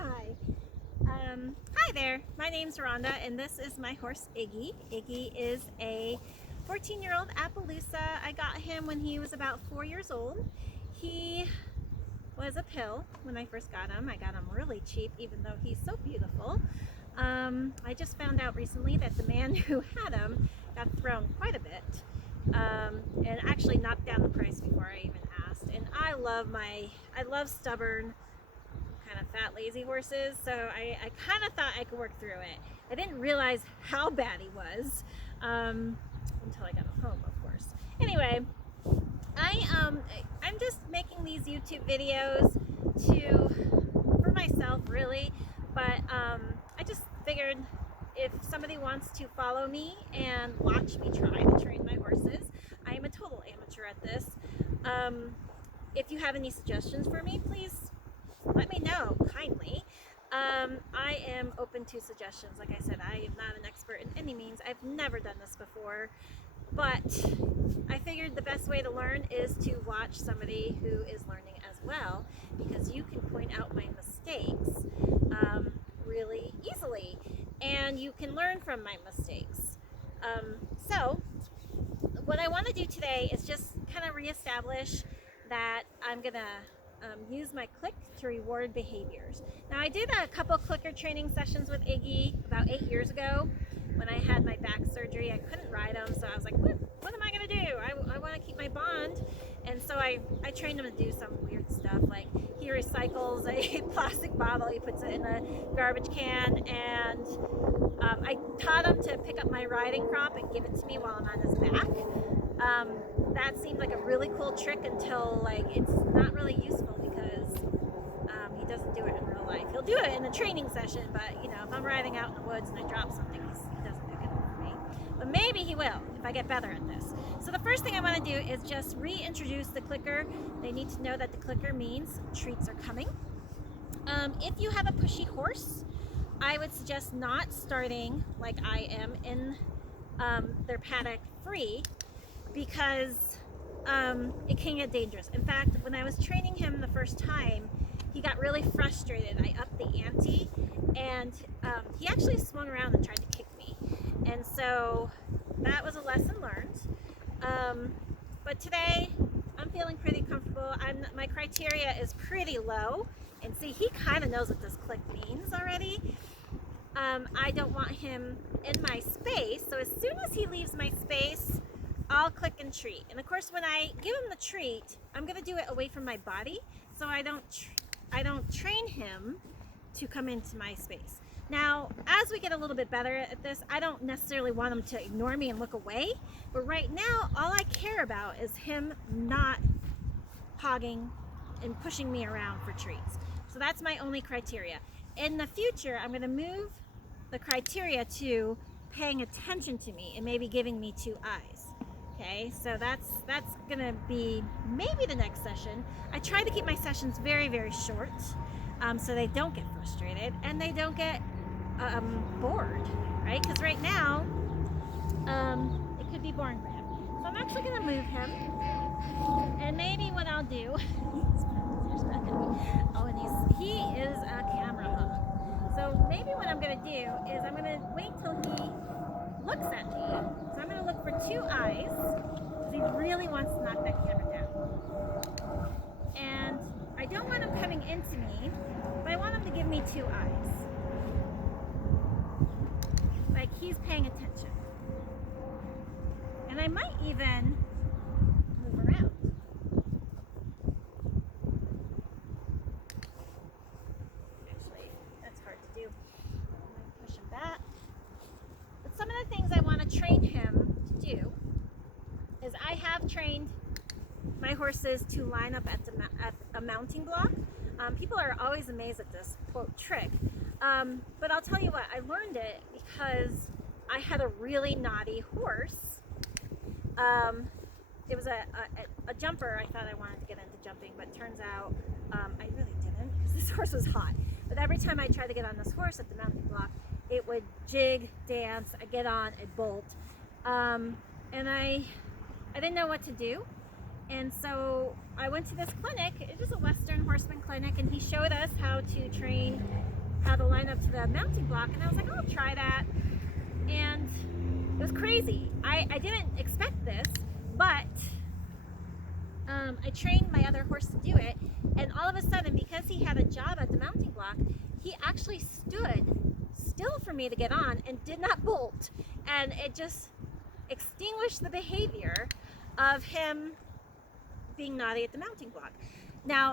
Hi. Hi there. My name's Rhonda, and this is my horse Iggy. Iggy is a 14-year-old Appaloosa. I got him when he was about 4 years old. He was a pill when I first got him. I got him really cheap, even though he's so beautiful. I just found out recently that the man who had him got thrown quite a bit, and actually knocked down the price before I even asked. And I love stubborn, kind of fat, lazy horses, so I kind of thought I could work through it. I didn't realize how bad he was until I got him home, of course. Anyway, I'm just making these YouTube videos for myself, really, but I just figured if somebody wants to follow me and watch me try to train my horses, I am a total amateur at this. If you have any suggestions for me, please let me know kindly. I am open to suggestions. Like I said, I am not an expert in any means. I've never done this before, but I figured the best way to learn is to watch somebody who is learning as well, because you can point out my mistakes really easily, and you can learn from my mistakes. So what I want to do today is just kind of reestablish that I'm gonna use my click to reward behaviors. Now, I did a couple clicker training sessions with Iggy about 8 years ago when I had my back surgery. I couldn't ride him, so I was like, what am I gonna do? I want to keep my bond. And so I trained him to do some weird stuff, like he recycles a plastic bottle, he puts it in a garbage can, and I taught him to pick up my riding crop and give it to me while I'm on his back. That seemed like a really cool trick until it's not really useful, because he doesn't do it in real life. He'll do it in a training session, but if I'm riding out in the woods and I drop something, he doesn't pick it up for me. But maybe he will if I get better at this. So the first thing I want to do is just reintroduce the clicker. They need to know that the clicker means treats are coming. If you have a pushy horse, I would suggest not starting like I am in their paddock free, because it can get dangerous. In fact, when I was training him the first time, he got really frustrated. I upped the ante, and he actually swung around and tried to kick me. And so that was a lesson learned. But today, I'm feeling pretty comfortable. My criteria is pretty low. And see, he kind of knows what this click means already. I don't want him in my space, so as soon as he leaves my space, I'll click and treat. And of course, when I give him the treat, I'm going to do it away from my body, so I don't train him to come into my space. Now, as we get a little bit better at this, I don't necessarily want him to ignore me and look away, but right now, all I care about is him not hogging and pushing me around for treats. So that's my only criteria. In the future, I'm going to move the criteria to paying attention to me and maybe giving me 2 eyes. Okay, so that's gonna be maybe the next session. I try to keep my sessions very, very short, so they don't get frustrated and they don't get bored, right? Because right now, it could be boring for him. So I'm actually gonna move him, and maybe what I'll do, oh, and he is a camera hog. So maybe what I'm gonna do is I'm gonna wait till he looks at me. So I'm going to look for 2 eyes, because he really wants to knock that camera down. And I don't want him coming into me, but I want him to give me 2 eyes. Like he's paying attention. And I might even move around. Actually, that's hard to do. I'm going to push him back. But some of the things I want to train him to do is I have trained my horses to line up at a mounting block. People are always amazed at this quote trick, but I'll tell you what, I learned it because I had a really naughty horse. It was a jumper. I thought I wanted to get into jumping, but turns out I really didn't, because this horse was hot. But every time I tried to get on this horse at the mounting block, it would jig, dance, I get on, I'd bolt. And I didn't know what to do. And so I went to this clinic. It was a Western horseman clinic, and he showed us how to train how to line up to the mounting block, and I was like, oh, I'll try that. And it was crazy. I didn't expect this, but I trained my other horse to do it, and all of a sudden, because he had a job at the mounting block, he actually stood still for me to get on and did not bolt, and it just extinguished the behavior of him being naughty at the mounting block. Now,